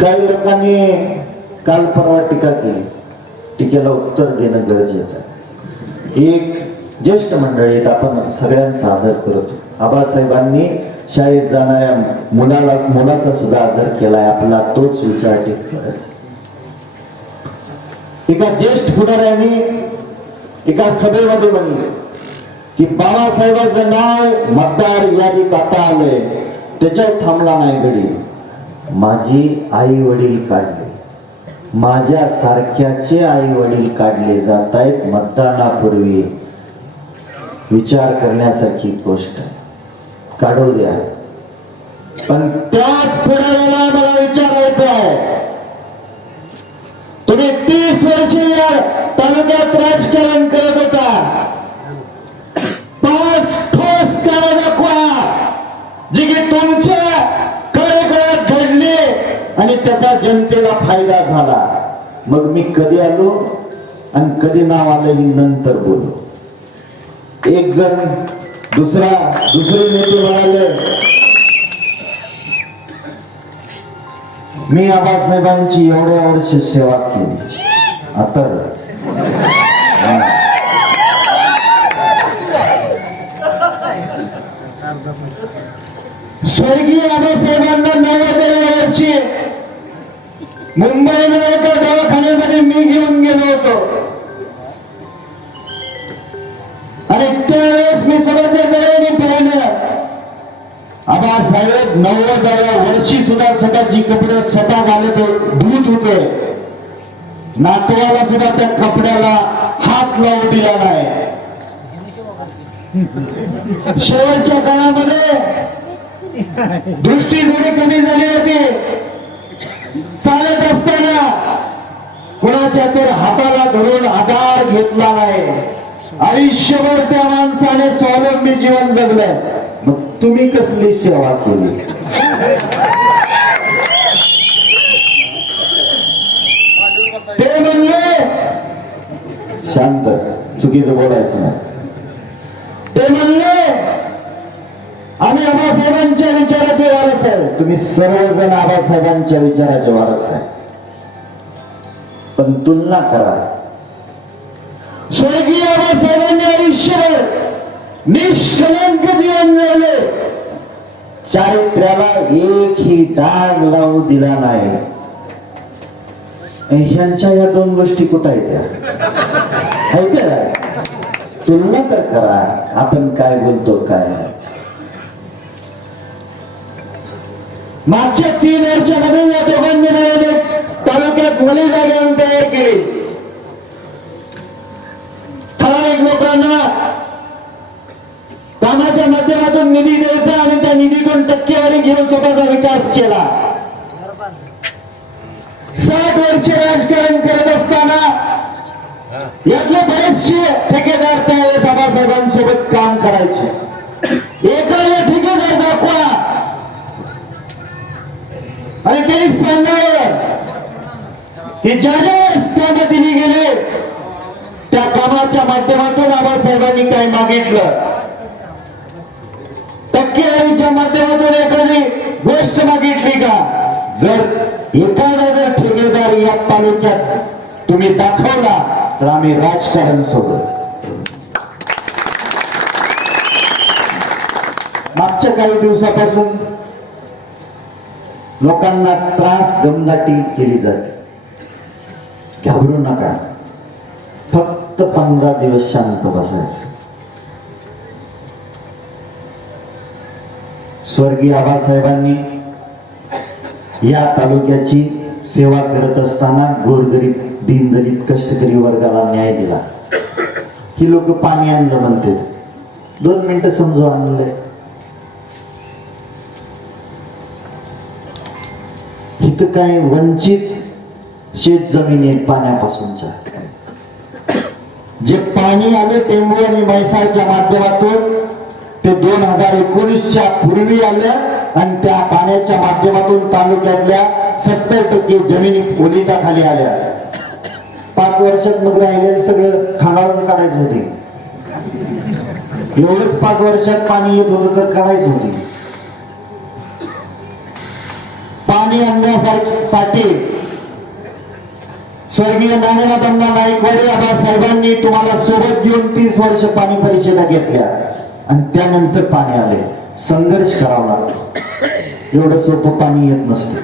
काही लोकांनी काल परवा टीका केली. टीकेला उत्तर देणं गरजेचं आहे. एक ज्येष्ठ मंडळीत आपण सगळ्यांचा आदर करतो. आबासाहेबांनी शाळेत जाणाऱ्या मुलाला मुलाचा सुद्धा आदर केलाय आपला तोच विचार टीक करायचा एका ज्येष्ठ पुढाऱ्याने एका सभेमध्ये म्हणले की बाबासाहेबांचं नाव मतदार यादीत आता आलंय. त्याच्यावर थांबला नाही घडी माझी आई वडील काढले. माझ्या सारख्याचे आई वडील काढले जात आहेत मतदानापूर्वी. विचार करण्यासारखी गोष्ट. काढू द्या. पण त्याच पुढाऱ्याला मला विचारायचं आहे. तुम्ही तीस वर्ष या तालुक्यात राजकारण करत होता. पाच ठोस कारण दाखवा. जी की तुमच्या आणि त्याचा जनतेला फायदा झाला. मग मी कधी आलो आणि कधी नाव आलं हे नंतर बोलू. एक जण दुसरा दुसरे नेते म्हणाले मी आबासाहेबांची एवढ्या वर्ष सेवा केली. आता स्वर्गीय आबासाहेबांना मुंबईला एका दवाखान्यामध्ये मी घेऊन गेलो होतो. आणि त्यावेळेस मी स्वतःच्या डोळ्यांनी पाहिलं. आबासाहेब नव्वदाव्या वर्षी सुद्धा स्वतःची कपडे स्वतः घालत धुत होते. नातवाला सुद्धा त्या कपड्याला हात लावू दिला नाही. शेवटच्या काळामध्ये दृष्टी थोडी कमी झाली होती. चालत असताना कुणाच्या तर हाताला धरून आधार घेतला नाही. आयुष्यभर त्या माणसाने स्वावलंबी जीवन जगलं मग तुम्ही कसली सेवा केली? ते म्हणले शांत चुकीचं बोलायचं नाही. ते म्हणले आम्ही आबासाहेबांच्या विचाराचे सर्वजण आबासाहेबांच्या विचाराचे वारस आहे. पण तुलना करा. स्वर्गीय आबासाहेबांनी आयुष्यभर निष्कलंक जीवन जगले चारित्र्याला एकही डाग लावू दिला नाही. ह्यांच्या या दोन गोष्टी कुठं आहेत त्या? तुलना तर करा. आपण काय बोलतो काय मागच्या तीन वर्षामध्ये या दोघांनी मिळून तालुक्यात मुली जागेवून तयार केली. ठराविक लोकांना कामाच्या माध्यमातून निधी द्यायचा आणि त्या निधीतून टक्केवारी घेऊन स्वतःचा विकास केला. साठ वर्ष राजकारण करत असताना यातले बरेचसे ठेकेदार त्यावेळेस आबासाहेबांसोबत काम करायचे. ते की ज्या ज्या कामं दिली गेले त्या कामाच्या माध्यमातून आबासाहेबांनी काय मागितलं. टक्केवारीच्या माध्यमातून एखादी गोष्ट मागितली का? जर एखादा जर ठेकेदार या तालुक्यात तुम्ही दाखवला तर आम्ही राजकारण सोबत मागच्या काही दिवसापासून लोकांना त्रास दमदाटी केली जाते. घाबरू नका. फक्त पंधरा दिवस शांत बसायचं. स्वर्गीय आबासाहेबांनी या तालुक्याची सेवा करत असताना गोरगरीब दीनदलित कष्टकरी वर्गाला न्याय दिला. ही लोक पाणी आणलं म्हणते दोन मिनिटं समजू आणलंय. इथं काय वंचित शेत जमिनी पाण्यापासूनच्या जे पाणी आले टेंबू आणि म्हैसाळच्या माध्यमातून ते दोन हजार एकोणीसच्या पूर्वी आलं आणि त्या पाण्याच्या माध्यमातून तालुक्यातल्या सत्तर टक्के जमिनी ओलिताखाली आल्या. पाच वर्षात मग राहिलेलं सगळं खांगाळून काढायचं होते. एवढंच पाच वर्षात पाणी येत होतं तर काढायचं होते. पाणी आणण्यासाठी स्वर्गीय नानाबाबांना नाईकवाडे आता साहेबांनी तुम्हाला सोबत घेऊन तीस वर्ष पाणी परिषदा घेतल्या. आणि त्यानंतर पाणी आले. संघर्ष करावा लागतो. एवढं सोपं पाणी येत नसतं.